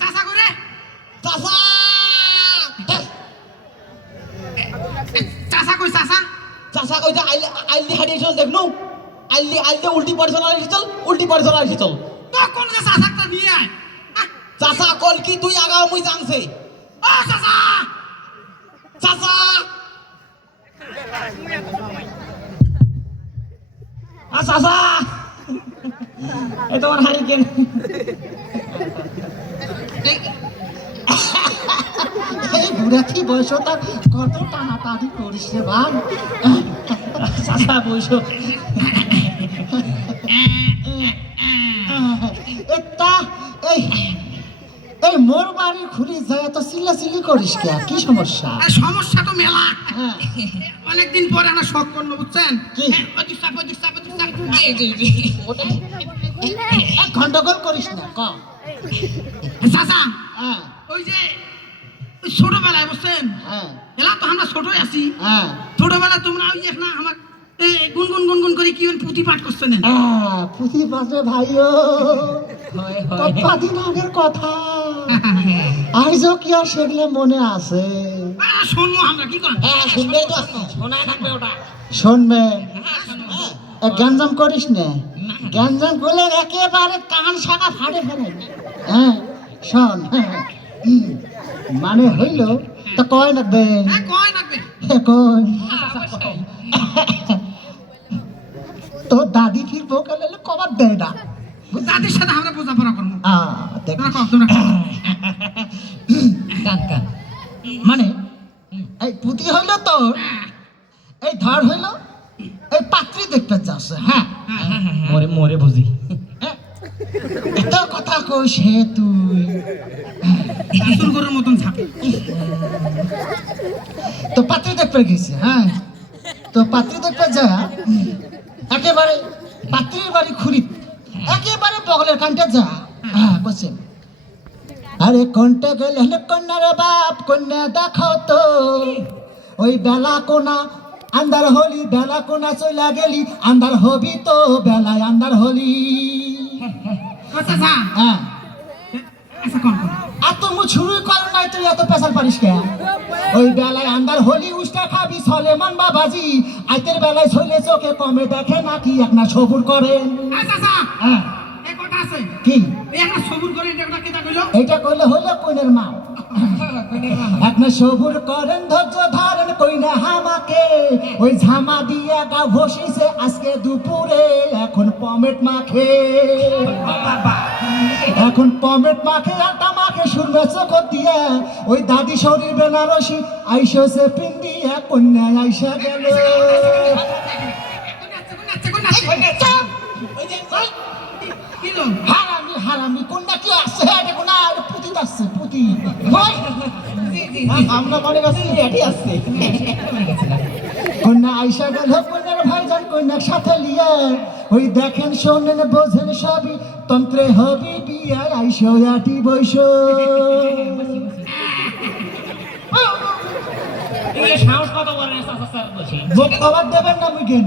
চাচা করে চাচা চাচা কই চাচা? চাচা কইতে আইলে আইলি হাঁটি চল দেখনু আইলি আইলে উল্টি পরে চল আইলি চল উল্টি পরে চল আইলি চল। তখন যে চাচাটা নিয়ে আয়। চাচা কল কি তুই আগাও মুই জানছে ও চাচা! চাচা! আ চাচা! এ তোমার হারিকেন এই বয়স? তার কত টানাটানি করিস রে ভাই বইসো এটা এই এই মোর বাড়ির খুলি যায় তো চিল্লা চিল্লি করিস কে? কি সমস্যা? আর সমস্যা তো মেলা। হ্যাঁ। অনেকদিন পরে আমরা শখ করল বুঝছেন? কি? হ্যাঁ, গন্ডগোল করিস না ক? চাচা হ্যাঁ। ওই যে ছোটবেলায় বুঝছেন? হ্যাঁ। এলা তো আমরা ছোটই আছি। হ্যাঁ। ছোটবেলায় তোমরা ওই যে না আমার গুনগুন গুনগুন করে কি পুঁথি পাঠ করছেন? হ্যাঁ, পুঁথি পাশে ভাইও। কতদিন আগের কথা। আজও কি আর সেগুলো মনে আছে? শুনব আমরা কি করেন শুনবেই তো শোনায় থাকবে ওটা। শুনবে? হ্যাঁ গ্যাঞ্জাম করিস না? গ্যাঞ্জাম করলে একেবারে কান শাখা ফাড়ে ফেলে। হ্যাঁ। শোন হ্যাঁ, মানে হইল তো কয় লাগবে হ্যাঁ কয় তোর দাদি ফির বোকালে কবার দেয় না? দাদির সাথে আমরা বোঝাপড়া করব। কান কান। মানে এই পুঁতি হইল তোর এই ধর হইল এই পাত্রী দেখতে যাস হ্যাঁ। মরে মরে বুঝি। এত কথা কইস হে তুই। শাশুর গরুর মতন ঝাঁপে তো পাত্রী দেখতে গেছে হ্যাঁ? তো পাত্রী দেখতে যা একেবারে পাত্রীর বাড়ি খুরি একেবারে বগলের কানটা যা। হ্যাঁ বসে আরে কোনটা গেলে হলে কন্যার বাপ কন্যা দেখাও তো। ওই বেলা কোনা আন্দার হলি বেলা কোনা চলে গেলি আন্দার হবি তো বেলায় আন্দার হলি। চাচা হ্যাঁ। আচ্ছা কম কম এত মুছুরুই কর নাই তুই এত পেশাল পারিস কে? ওই বেলায় আন্দার হলি উস্তা খাবি সলেমান বাবাজি। আইতের বেলায় ছইলে চোখে কমে দেখে সবুর করে। চাচা হ্যাঁ। কি? এটা কইলো? হইল মা। সবুর করেন ধৈর্য ধরেন কইনা হামাকে ওই ঝামা দিয়া গা ঘষিছে আজকে দুপুরে এখন পমেট মাখে এখন পমেট মাখে আটা মাখে শুনবে চোখ দিয়ে ওই দাদি শরীর বেনারসি আইসো সে পিন্ডিয়া কন্যা আইসা গেল হারামি হারামি কোনটা কি কোনা পুতি আসছে আমরা মনে করছি এটি আসছে কন্যা আইসা গেল কন্যার ভাইজান কন্যার সাথে লিয়ে ওই দেখেন শোনেন বোঝেন সবই তন্ত্রে হবি বিয়ে আইসো আটি বৈশ সাহস কত স্যার দেবেন না মুই কেন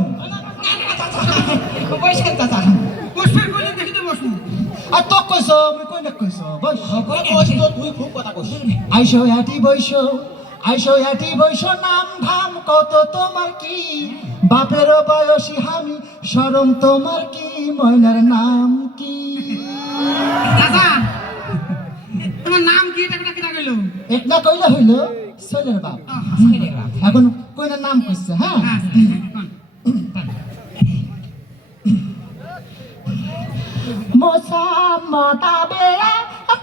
চাচা কইছ মুই কই না কইছ বস তুই খুব কথা কইছিস আইসো হাটি বৈশ আইসো হাটি বৈশ নাম ধাম কত তোমার কি? বাপের বয়সী হামি শরম তোমার কি? ময়নার নাম কি? চাচা তোমার নাম কি? এটা কেটা কেটা একটা কইলে হইল ছেলের বাপ। এখন কইনার নাম কইছে হ্যাঁ? হ্যাঁ মোসা মতাবে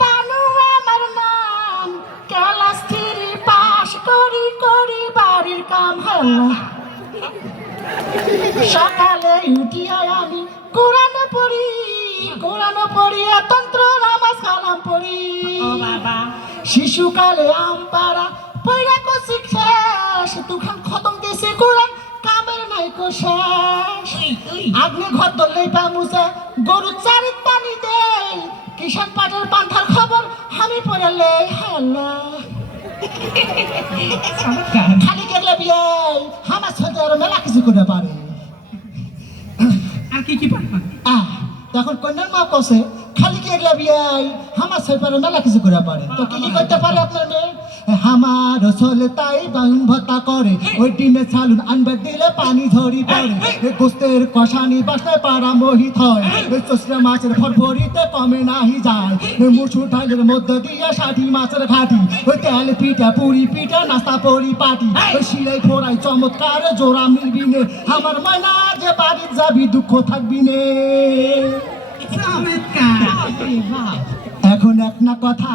বানু আমার নাম ক্লাস থ্রি পাস করি করি বাড়ির কাম হলো সকালে উঠিয়া আমি কোরআন পড়ি কোরআন পড়িয়া তন্ত্র নামাজ কালাম পড়ি। শিশুকালে আম পাড়া পয়রা কো শিক্ষাস তুখান খতম দিছে কোরআন কামের নাই কো শেষ। আগ্নে ঘর ধরলেই পা মুছে গরু চারিত পানি দে কিষান পাটের পান্থার খবর আমি পড়ালে হাল্লা। খালি গেলে বিয়ে আমার সাথে আরও মেলা কিছু করে পারে। আর কি কি আহ তখন কন্যার মা কষে খালি কি বিয়ে আমার পারে মেলা কিছু করে পারে। তো কি কি করতে পারে আপনার মেয়ে? আমার সোলে তাই বাউন ভত্তা করে ওই ডিমে সালুন আনবে দিলে পানি ঝরি পড়ে। গোস্তের কষানি বাসনায় পাড়া মোহিত হয়। চোষরা মাছের ফরফরিতে কমে নাহি যায়। মুসুর ডালের মধ্যে দিয়ে ষাটি মাছের ঘাটি। ওই তেল পিঠা পুরি পিঠা নাস্তা পরি পাটি। ওই শিলাই ফোড়াই চমৎকার জোড়া মিলবি নে। আমার ময়না যে বাড়ি যাবি দুঃখ থাকবি নে। চমৎকার। এখন এক না কথা।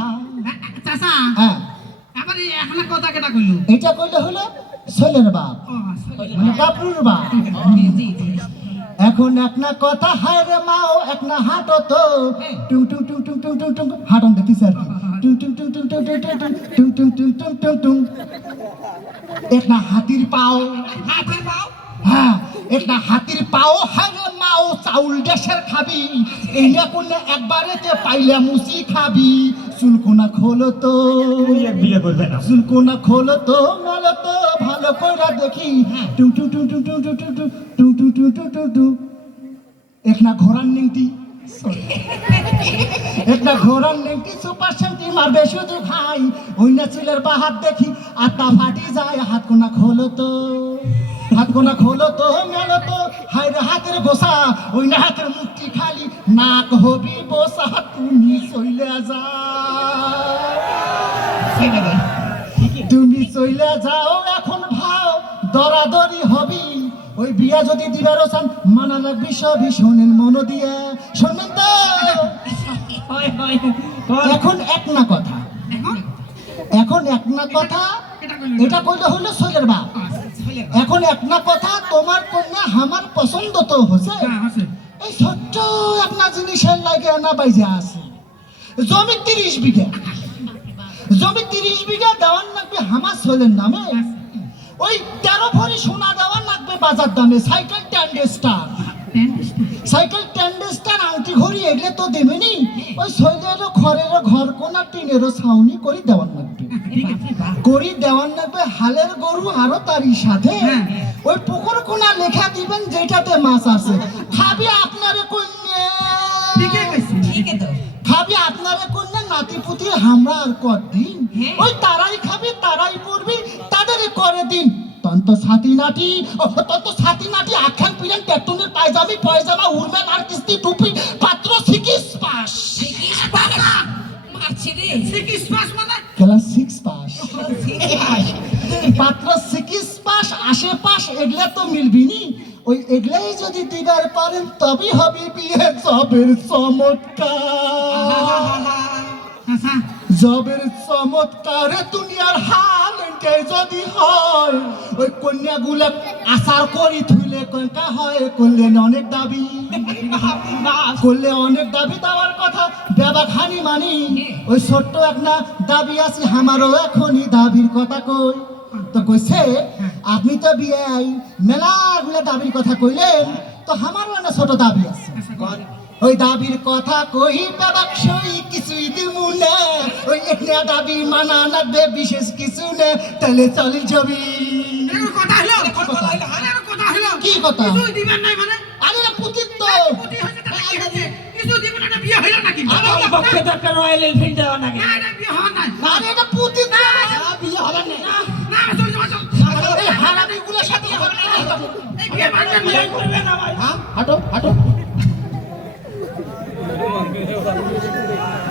চাচা হ্যাঁ। আবার এখন কথা কেটা কইলো এটা কইলে হলো ছেলের বাপ মানে বাপরুর বাপ এখন এক না কথা হায় রে মাও এক না হাঁটো তো টুং টুং টুং টুং টুং টুং টুং হাঁটন দেখতেছি আর কি টুং টুং টুং টুং টুং টুং টুং টুং টুং টুং টুং টুং টুং এক না হাতির পাও হাতের পাও হ্যাঁ একটা হাতির পাও মাও চাউল দেশের খাবি এই না করলে একবারেতে পাইলে মুসি খাবি চুলকোনা খোলো তো বিয়ে করবে না চুলকোনা খোলো তো মেলো তো ভালো করে দেখি টু টু টু টু টু টু টু টু টু টু টু টু টু টু একটা ঘোড়ার নেংটি একটা ঘোড়ার নেংটি সুপার শান্তি মারবে শুধু ভাই ওই না চুলের বাহাত দেখি আত্মা ফাটি যায় হাত কোনা খোলো তো হাত কোনা খোলো তো মেলো তো হাতের গোসা ওই না হাতের মুক্তি খালি। নাক হবি বসা তুমি চইলে যা। তুমি চইলে যাও এখন ভাও দরাদরি হবি। ওই বিয়া যদি দিবার ওসান মানা লাগবি সবই শোনেন মনো দিয়া। শোনেন তো। এখন এক না কথা। এখন? এক না কথা এটা কইলে। হলো সোলের বাপ। এখন এক না কথা তোমার কন্যা আমার পছন্দ তো হচ্ছে হ্যাঁ এই ছোট্ট একটা জিনিসের লাগে আনা বাইজা আছে। জমি তিরিশ বিঘা। জমি তিরিশ বিঘা দেওয়ার লাগবে হামাস হলেন নামে। ওই তেরো ভরি সোনা দেওয়ার লাগবে বাজার দামে। সাইকেল ট্যান্ডেস্টার সাইকেল ট্যান্ডেস্টার আংটি ঘড়ি এগুলো তো দেবেনি। ওই শৈলেরও ঘরেরও ঘর কোনা টিনেরও ছাউনি করে দেওয়ার লাগবে। করি দেওয়ার লাগবে হালের গরু আরও তারই সাথে। হ্যাঁ। ওই পুকুর কোনা লেখা দিবেন যেটাতে মাছ আছে। খাবি আপনারে কন্যা। খাবি আপনারে কন্যা নাতি পুতি হামরা আর কদিন হ্যাঁ। ওই তারাই খাবি তারাই পড়বি তাদের করে দিন। তন্ত ছাতি নাটি ও, তন্ত ছাতি নাটি আখ্যান পিলেন পেটনের পায়জামি পয়জামা উড়মেন আর কিস্তি টুপি পাত্র সিকিস পাস দেখিস বাবা! মারছি রে। সিকিস পাস মানে? ক্লাস সিক্স পাস পাত্র সিকিস পাস আশেপাশ এগুলা তো মিলবি নি ওই এগুলাই যদি দিবার পারেন তবেই হবে বিয়ে সবের চমৎকার জবের চমৎকারে দুনিয়ার হাল যদি হয়, ওই কন্যাগুলা আশার করি থুইলে কঙ্কা হয়, করলেন অনেক দাবি। করলে অনেক দাবি দেওয়ার কথা বেবা খানি মানি। ওই ছোট্ট এক না দাবি আছে, আমারও এখনই দাবির কথা কই। তো কইছে, আপনি তো বিয়াই মেলাগুলা দাবির কথা কইলেন, তো আমারও একটা ছোট দাবি আছে। ওই দাবির কথা কই সই কিছুই দিমু না। ওই একটা দাবি মানা লাগবে বিশেষ কিছু না। তাহলে চলি ছবি এর কথা হলো এর কথা হলো। কি কথা? কিছু দিবেন নাই মানে আরে না তো প্রতি হইছে তাহলে কিছু দিবেন না বিয়ে হইল নাকি? আমার পক্ষে তো একটা রয়্যাল এনফিল্ড দেওয়া নাকি? না এটা বিয়ে হওয়ার নাই। আরে এটা পুতিত না বিয়ে হবে না। না চল চল চল এই হারামি সাথে হবে না এই বিয়ে ভাঙবেন বিয়ে করবে না ভাই হাঁটো। প্রধান